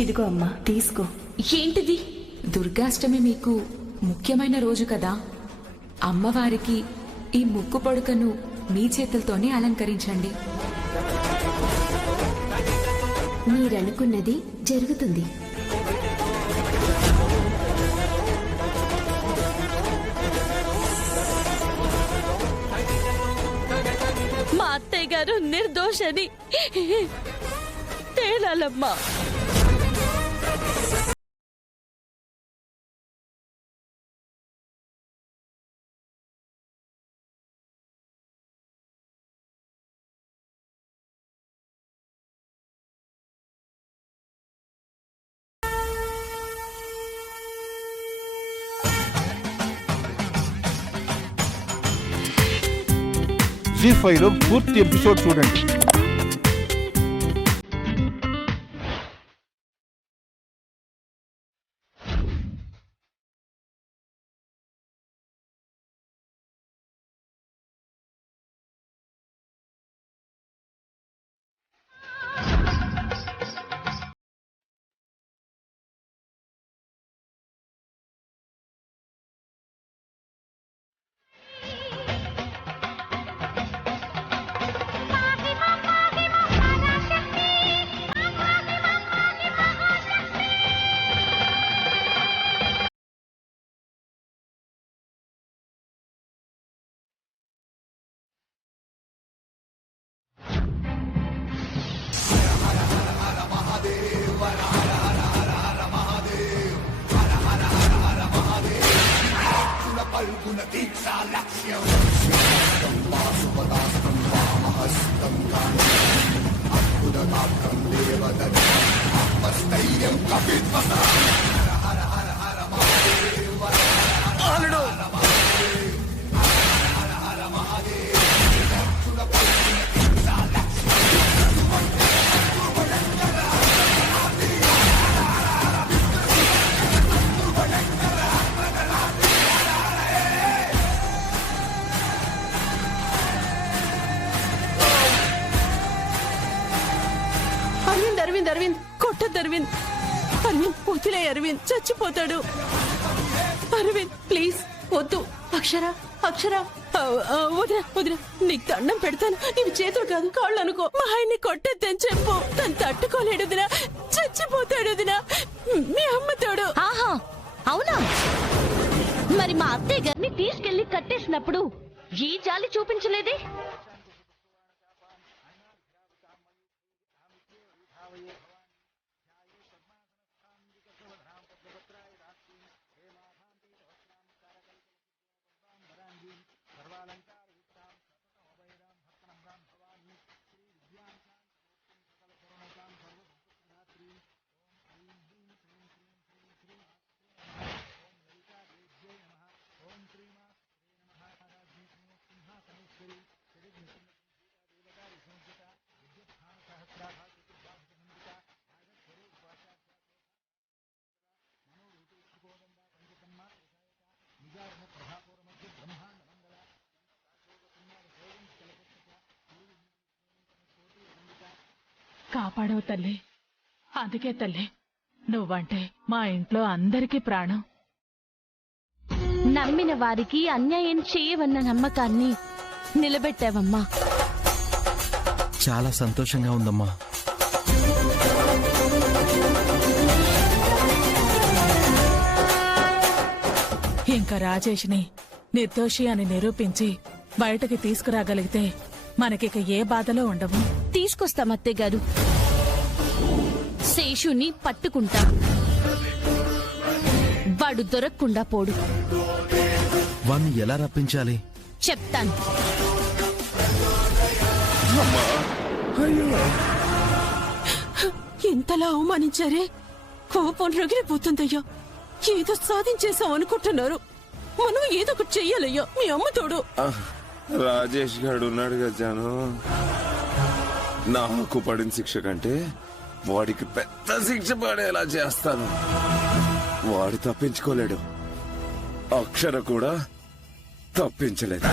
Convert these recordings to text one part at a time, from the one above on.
ఇదిగో అమ్మా, తీసుకో. ఏంటిది? దుర్గాష్టమి మీకు ముఖ్యమైన రోజు కదా. అమ్మవారికి ఈ ముక్కు పొడకను మీ చేతులతోనే అలంకరించండి. మీరనుకున్నది జరుగుతుంది. మా అత్తయ్య గారు నిర్దోషని తేలాలమ్మా. జీ5 లో పూర్తి ఎపిసోడ్ చూడండి. అరవింద్ కొట్టద్దు అరవింద్. అరవింద్ వదిలే అరవింద్, చచ్చిపోతాడు. అరవింద్ ప్లీజ్ వద్దు. అక్షర వదిన నీకు దండం పెడతాను. ఇవి చేతులు కాదు కాళ్ళు అనుకో. మా ఆయన్ని కొట్టద్దని చెప్పు. తను తట్టుకోలేడు వదినా, చచ్చిపోతాడు వదినా. మీ అమ్మ తోడు. ఆహా అవునా? మరి మా అత్తయ్య గారిని తీసుకెళ్లి కట్టేసినప్పుడు ఈ జాలి చూపించలేదే? కాపాడవు తల్లి. అందుకే తల్లి నువ్వంటే మా ఇంట్లో అందరికీ ప్రాణం. నమ్మిన వారికి అన్యాయం చేయవన్న నమ్మకాన్ని నిలబెట్టావమ్మా. చాలా సంతోషంగా ఉందమ్మా. ఇంకా రాజేష్ని నిర్దోషి అని నిరూపించి బయటకి తీసుకురాగలిగితే మనకిక ఏ బాధలో ఉండవు. తీసుకొస్తాం అత్తయ్య గారు. శేషుని పట్టుకుంటాం. వాడు దొరకకుండా పోడు. వాణ్ణి ఎలా రప్పించాలి చెప్తాను. ఇంతలా అవమానించారే, కోపం రగిలిపోతుందయ్యా. ఏదో సాధించేసాం అనుకుంటున్నారు. మనం ఏదో ఒకటి చెయ్యాలయ్యా. మీ అమ్మ తోడు. రాజేష్ గారు ఉన్నాడు కదా జాను, నాకు పడిన శిక్ష కంటే వాడికి పెద్ద శిక్ష పడేలా చేస్తాను. వాడు తప్పించుకోలేడు, అక్షర కూడా తప్పించలేదు.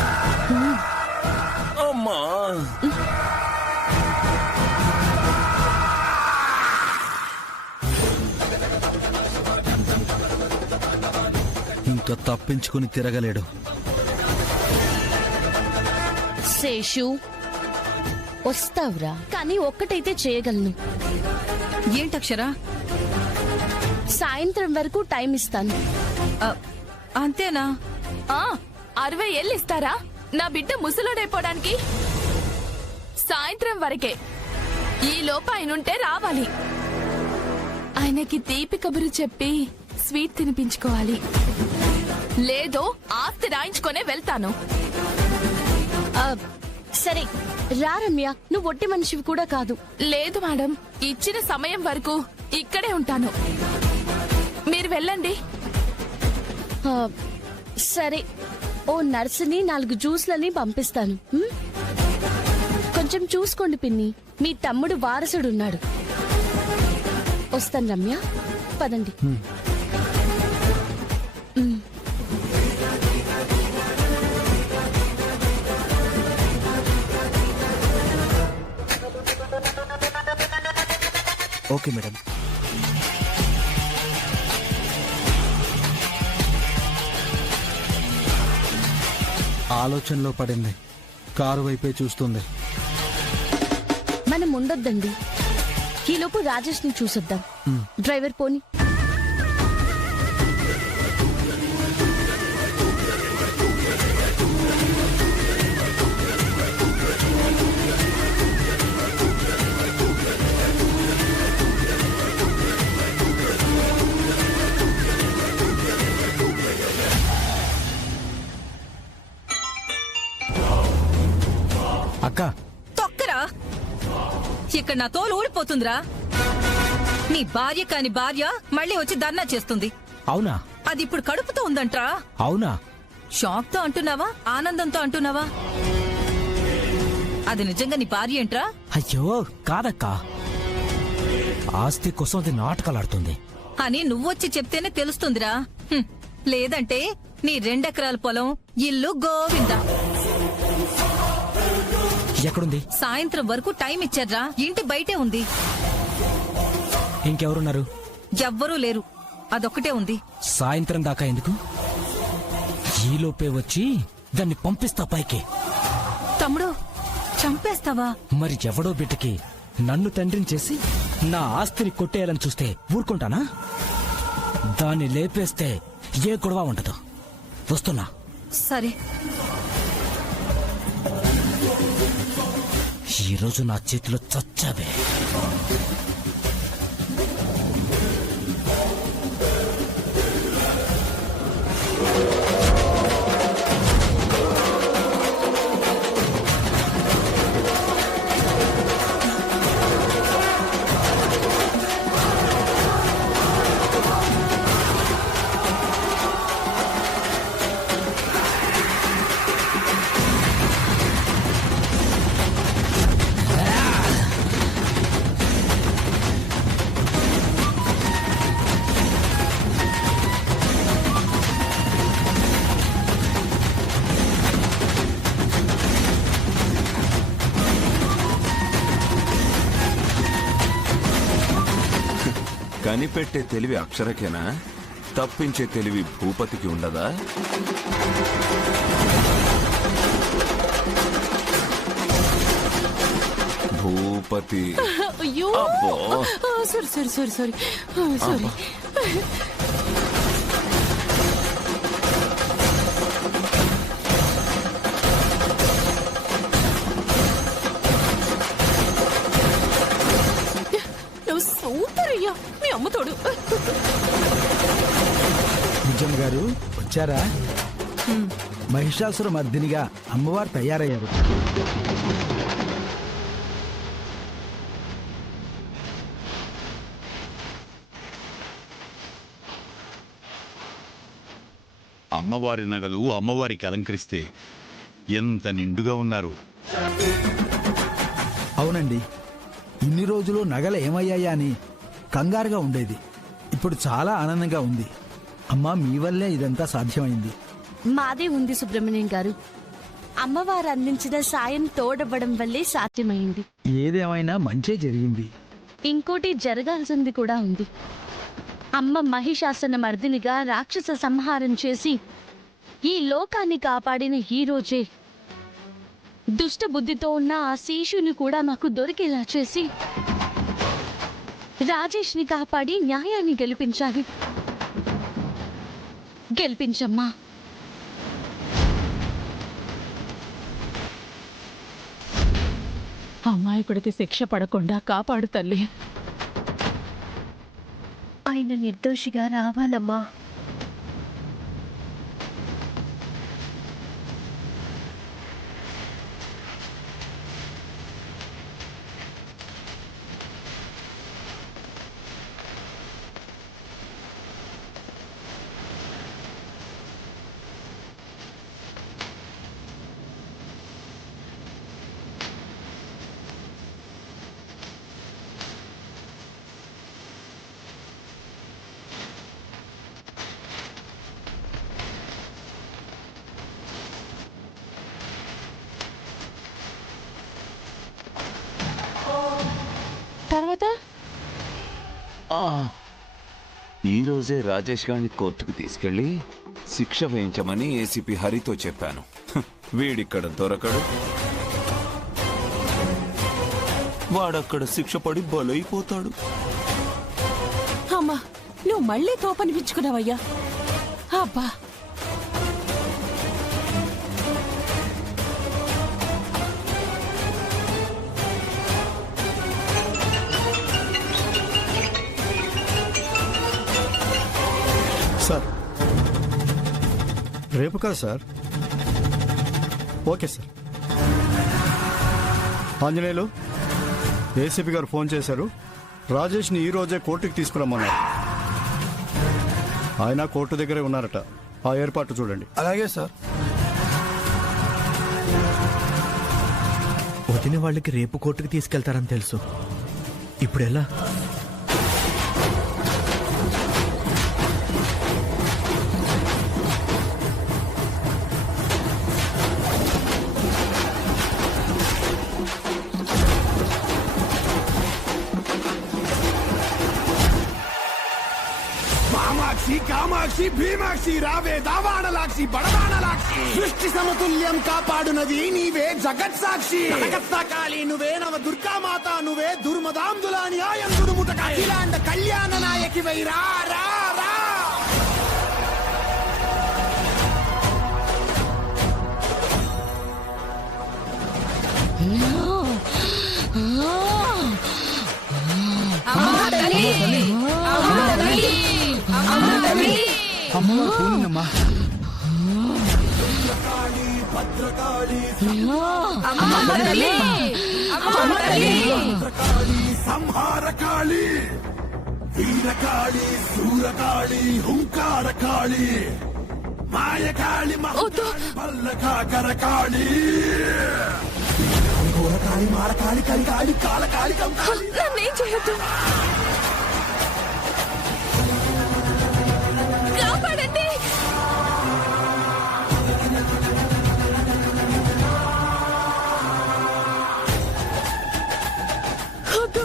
అమ్మా ఇక తప్పించుకుని తిరగలేడు. శేషు వస్తావురా, కానీ ఒక్కటైతే చేయగలను. ఏంటక్షరా? సాయంత్రం వరకు టైం ఇస్తాను. అంతేనా? 60 ఏళ్ళు ఇస్తారా నా బిడ్డ ముసలోడైపోవడానికి? సాయంత్రం వరకే. ఈ లోపు ఆయనుంటే రావాలి. ఆయనకి తీపి కబురు చెప్పి స్వీట్ తినిపించుకోవాలి. లేదో ఆస్తి రాయించుకొనే వెళ్తాను. ఆ, సరే రా రమ్య, నువ్వు ఒట్టి మనిషివి కూడా కాదు. లేదు మేడం, ఇచ్చిన సమయం వరకు ఇక్కడే ఉంటాను. మీరు వెళ్ళండి. ఆ, సరే, ఓ నర్సుని 4 జ్యూస్లని పంపిస్తాను. ఉమ్? కొంచెం చూసుకోండి పిన్ని, మీ తమ్ముడు వారసుడున్నాడు. వస్తాను రమ్య, పదండి. Okay madam. ఆలోచనలో పడింది. కారు వైపే చూస్తుంది. మనం ఉండొద్దండి, ఈలోపు రాజేష్ ని చూసొద్దాం. డ్రైవర్ పోని. అక్క, తొక్కరా! ఇక్కడ నా తోలు ఊడిపోతుందిరా. నీ భార్య కాని భార్య మళ్ళీ వచ్చి ధర్నా చేస్తుంది. అవునా? అది ఇప్పుడు కడుపుతో ఉందంట్రా. అవునా? షాక్ తో అంటున్నావా, ఆనందంతో అంటున్నావా? అది నిజంగా నీ భార్య ఏంట్రా? అయ్యో కాదక్క, ఆస్తి కోసం అది నాటకాలాడుతుంది. అని నువ్వొచ్చి చెప్తేనే తెలుస్తుందిరా. లేదంటే నీ 2 ఎకరాల పొలం, ఇల్లు గోవిందా. ఎక్కడుంది? సాయంత్రం వరకు టైం ఇచ్చారా, ఇంటి బయటే ఉంది. ఇంకెవరున్నారు? ఎవ్వరూ లేరు, అదొక్కటే ఉంది. సాయంత్రం దాకా ఎందుకు? ఈలోపే వచ్చి దాన్ని పంపిస్తా పైకి. తమ్ముడు, చంపేస్తావా? మరి ఎవడో బిడ్డకి నన్ను తండ్రిని చేసి నా ఆస్తిని కొట్టేయాలని చూస్తే ఊరుకుంటానా? దాన్ని లేపేస్తే ఏ గొడవ ఉండదు. వస్తున్నా. సరే. ఈరోజు నా చేతిలో చచ్చావే. కనిపెట్టే తెలివి అక్షరకేనా? తప్పించే తెలివి భూపతికి ఉండదా? భూపతి. అయ్యో, అబ్బో. సారీ. నువ్వు సూపర్ అయ్యా, మీ అమ్మతోడు. నిజం గారు వచ్చారా? మహిషాసుర మర్దినిగా అమ్మవారు తయారయ్యారు. అమ్మవారి నగలు అమ్మవారికి అలంకరిస్తే ఎంత నిండుగా ఉన్నారు. అవునండి, ఇన్ని రోజులు నగలు ఏమయ్యాయా అని కంగారుగా ఉండేది. ఇప్పుడు చాలా ఆనందంగా ఉంది. అమ్మా, మీ వల్లే ఇదంతా సాధ్యమైంది. మాదే ఉంది సుబ్రహ్మణ్యం గారు. అమ్మవారు అందించిన సాయం తోడవ్వడం వల్లే సాధ్యమైంది. ఏదేమైనా మంచే జరిగింది. ఇంకోటి జరగాల్సింది కూడా ఉంది. అమ్మ మహిషాసన మర్దినిగా రాక్షస సంహారం చేసి ఈ లోకాన్ని కాపాడిన ఈ రోజే దుష్ట బుద్ధితో ఉన్న ఆ శేషుని కూడా మాకు దొరికేలా చేసి రాజేష్ని కాపాడి న్యాయాన్ని గెలిపించాలి. గెలిపించమ్మా. అమాయకుడికి శిక్ష పడకుండా కాపాడు తల్లి. ఆయన నిర్దోషిగా రావాలమ్మా. తర్వాత ఈ రోజే రాజేష్ గారిని కోర్టుకు తీసుకెళ్లి శిక్ష వేయించమని ఏసీపీ హరితో చెప్పాను. వీడిక్కడ దొరకడు, వాడక్కడ శిక్ష పడి బలైపోతాడు. అమ్మా, నువ్వు మళ్ళీ తోపనిపించుకున్నావయ్యా. అబ్బా, సార్ రేపు కాదు sir. Okay sir. Anjaneyulu, ACP గారు ఫోన్ చేశారు. రాజేష్ని ఈ రోజే కోర్టుకి తీసుకురమ్మన్నారు. ఆయన కోర్టు దగ్గరే ఉన్నారట. ఆ ఏర్పాటు చూడండి. అలాగే సార్. వదిన వాళ్ళకి రేపు కోర్టుకి తీసుకెళ్తారని తెలుసు. ఇప్పుడు ఎలా? కామాక్షి భీమాక్షి రావే దావాణలాక్షి బడవాణలాక్షి సృష్టి సమతుల్యం కాపాడునది నీవే జగత్ సాక్షి కాళీ నువ్వే నవ దుర్గామాత నువ్వే దుర్మదాంధుల న్యాయం దుర్ముట ఇలాంటి కళ్యాణ నాయకి వై రా రా రా. అమ్మవారు పూనిందమ్మా. సంహారకాళి వీరకాళి శూరకాళి హుంకారకాళి మాయకాళి మల్లకాకరకాళి ఘోరకాళి మారకాళి కలికాళి కాలకాళి కంకాళి. నన్నేం చేయొద్దు, కాపాడండి. వద్దు.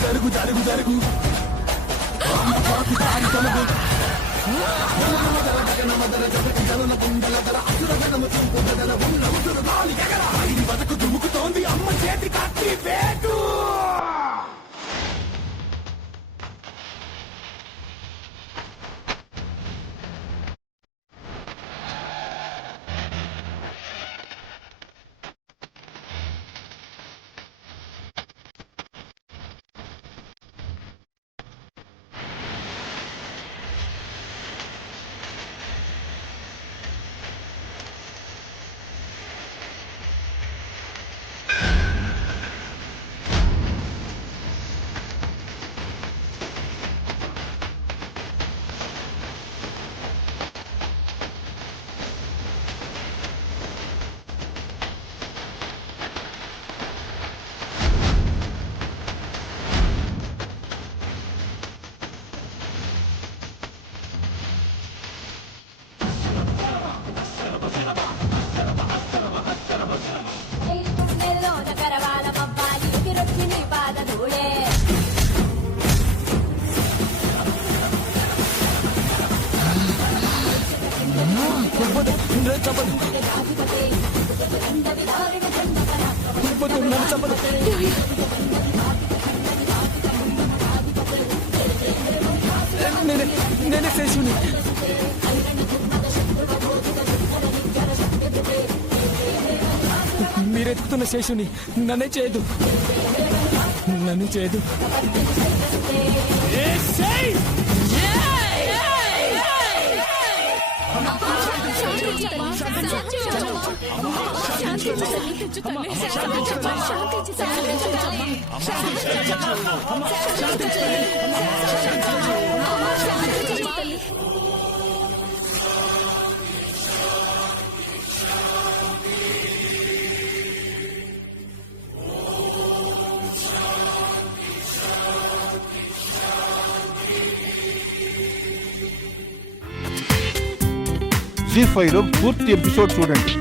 జరుగు జరుగు జరుగు దుముకుతోంది అమ్మ చేతి కత్తి వేటు. చంపదు వద్దు, నన్ను చంపదు. నేనే శేషుని. మీరెతుకుతున్న శేషుని. నన్నే చేయదు, నన్ను చేయదు. జీ5లో పూర్తి ఎపిసోడ్ చూడండి.